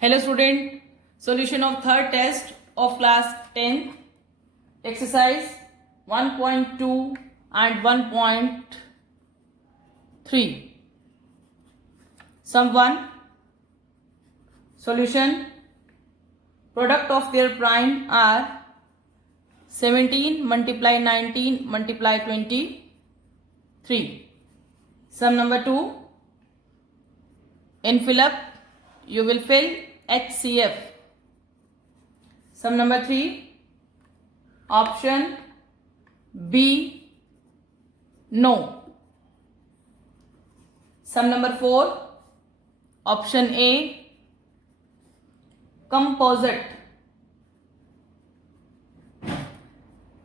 Hello student, solution of third test of class 10, exercise 1.2 and 1.3. Sum 1, solution, product of their prime are 17 multiply 19 multiply 23. Sum number 2, in fill up you will fill HCF. Sum number 3, option B, no. Sum number 4, option A, composite.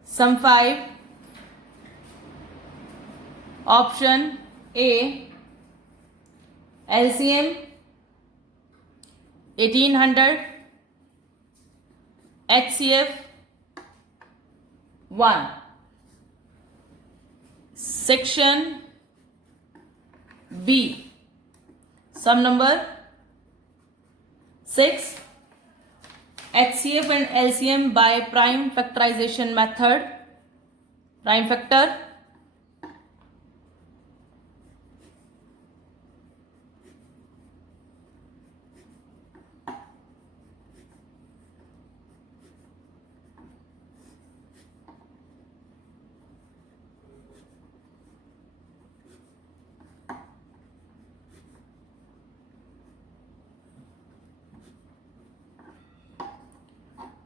Sum 5, option A, LCM 1800, HCF 1. Section B, sum number 6, HCF and LCM by prime factorization method. Prime factor,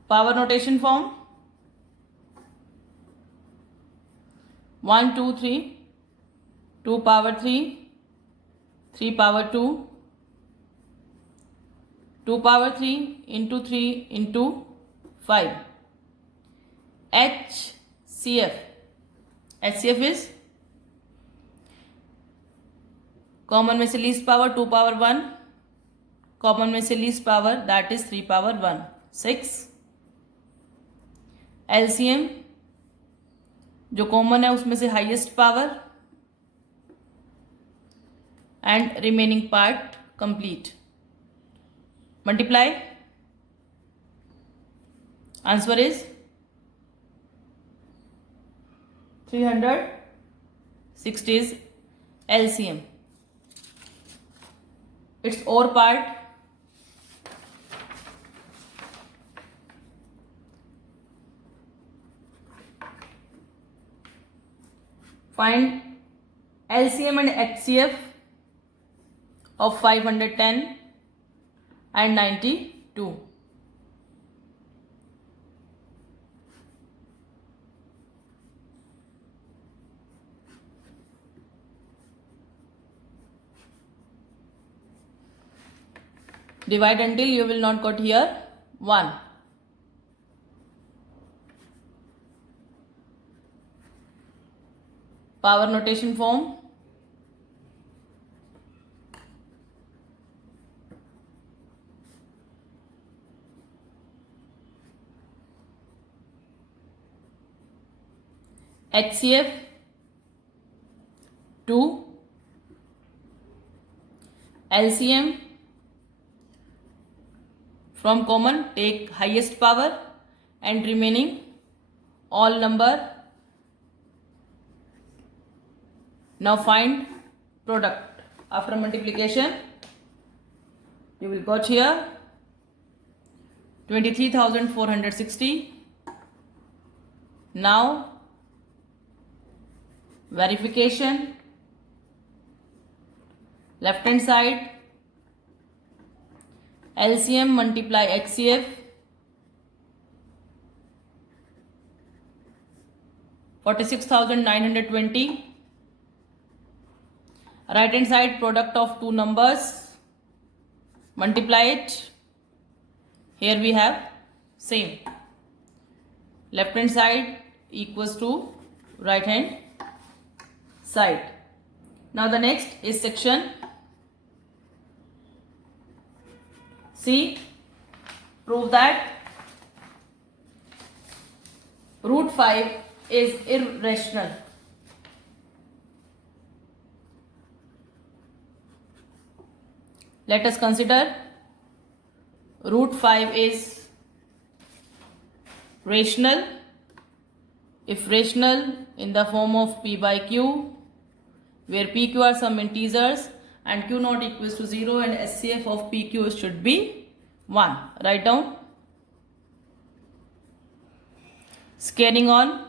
power notation form 1 2 3, 2 power 3, 3 power 2, 2 power 3 into 3 into 5. HCF is common में से least power 2 power 1, common में से least power that is 3 power 1, 6. LCM जो common है उसमें से highest power and remaining part complete. Multiply, answer is 360 is LCM. Its OR part, find LCM and HCF of 510 and 92. Divide until you will not got here 1. Power notation form, HCF 2, LCM from common take highest power and remaining all number. Now find product. After multiplication you will got here 23,460. Now verification, left hand side LCM multiply HCF, 46,920. Right hand side product of two numbers, multiply it. Here we have same. Left hand side equals to right hand side. Now the next is section C. Prove that root 5 is irrational. Let us consider root 5 is rational. If rational, in the form of p by q, where p, q are some integers and q not equals to 0, and SCF of p, q should be 1. Write down. Scaling on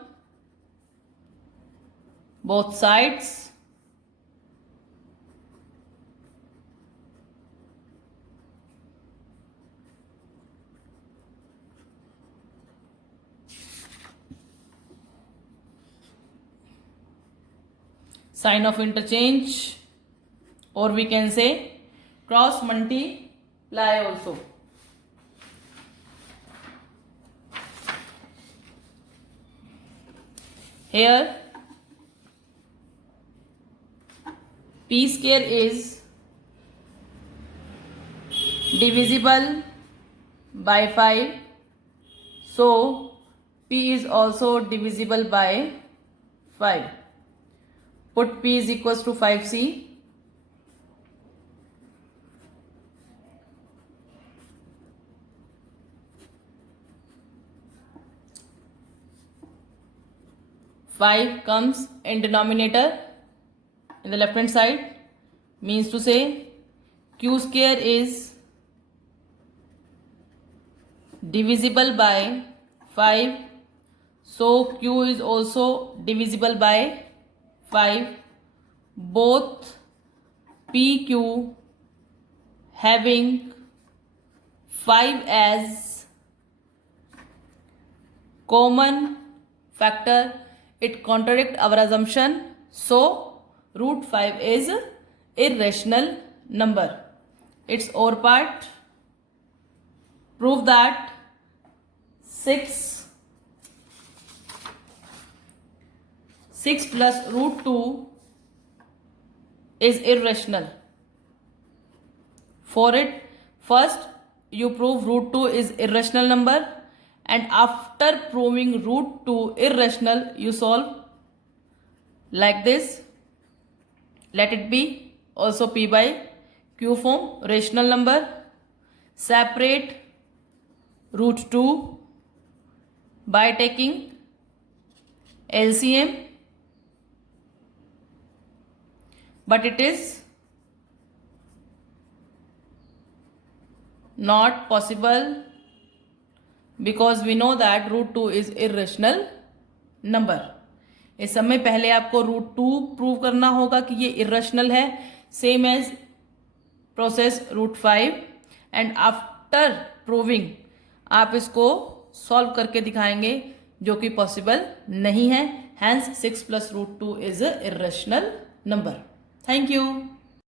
both sides. Sign of interchange, or we can say cross multiply also. Here p square is divisible by 5, so p is also divisible by 5. Put p is equals to 5c. Five comes in denominator in the left hand side, means to say q square is divisible by 5, so q is also divisible by 5. Both PQ having 5 as common factor, it contradicts our assumption, so root 5 is irrational number. Its OR part, prove that 6 plus root 2 is irrational. For it, first you prove root 2 is irrational number, and after proving root 2 irrational, you solve like this. Let it be also p by q form, rational number. Separate root 2 by taking LCM, but it is not possible because we know that root 2 is irrational number. इस समय पहले आपको root 2 prove करना होगा कि ये irrational है, same as process root 5, and after proving आप इसको सॉल्व करके दिखाएंगे, जो कि पॉसिबल नहीं है. Hence 6 plus root 2 is a irrational number. Thank you.